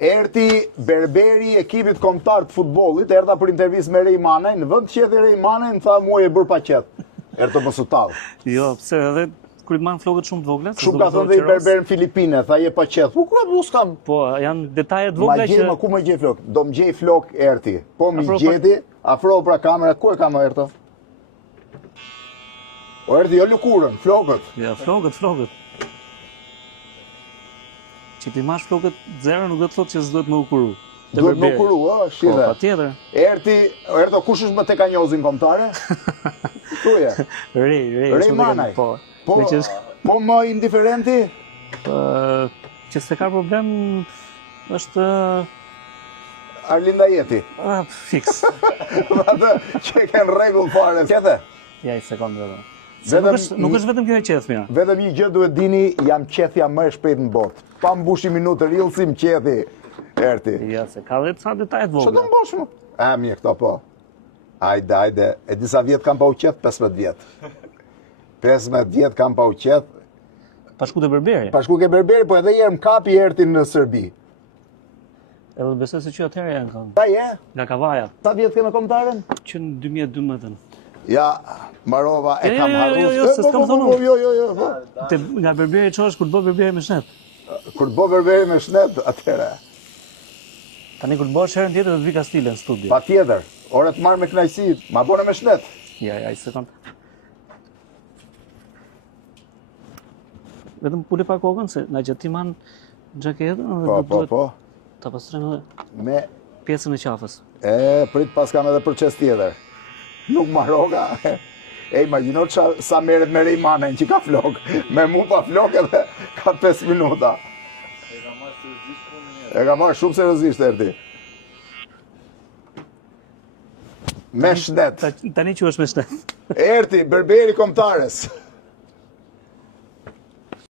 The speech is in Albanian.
Erti berberi ekipit kombëtar të futbollit, erdha për intervistë me Rejmanaj, në vend të qetë Rejmanaj, në tha mua e bërë pa qetë. Ertë mos u tallë. Jo, pse edhe kur i marrin flokët shumë të vogla. Shumë ka thënë dhe i berber në Filipine, tha je pa qetë. Po kur apo s'kam. Po, janë detaje të vogla që ku më gjej flok? Do më gjej flok Erti. Po më gjeti, afro pra kamera, ku e kam Erto? O Erti jo lëkurën, flokët. Ja, flokët. Që ti mash flokët zero nuk do të thotë që s'do të më ukuru. Duhet më ukuru, shile. Po, patjetër. Erto, kush është më tekanjozin kombëtare? Tuje. Rejmanaj. Po më indiferenti? Që se ka problem është... Arlinda Jeti. Fiks. Atë që e kënë regull fare. Qethe? Ja, i sekundë dhe. Nuk është vetëm kjo e qethë, mja. Vetëm një gjë duhet dini, jam qethja më e shpejt në botë. Pa mbushi minutë rillë si më qethi, Erti. Ja, se ka dhe ca detajet vogla. Që të mbush mu? Mirë këto po. Ajde. E disa vjetë kam pa u qethë, 15 vjetë. 15 vjetë kam pa u qethë. Pashku të berberi? Pashku ke berberi, po edhe jerë më kapi Ertin në Serbi. Edhe besoj se që atëherë janë kanë. Ta je? Nga Kavaja. Ta vjetë ke me kombëtaren? Që në 2012. Ja, Marova e kam harus. Jo, se s'kam thonë. Jo. Nga berberi qosh, kur të bo berberi me shnet. Kur të bo berberi me shnet, atëherë. Tani kur të bo shërën tjetër, do të vi Kastile në studio. Pa tjetër, ore të marrë me knajsi, ma bone me shnet. Ja, i sekund. Vetëm pule pa kokën, se na që ti man gjaketën, Po. Ta pastrem edhe me pjesën e qafës. Prit pas kam edhe proces tjetër. Nuk Maroka. Imagjino sa merret me Rejmanën që ka flok. Me mu pa flok edhe ka 5 minuta. E ka marrë shumë seriozisht Erti. Me shnet. Tani që është me shnet. Erti, berberi kombëtares.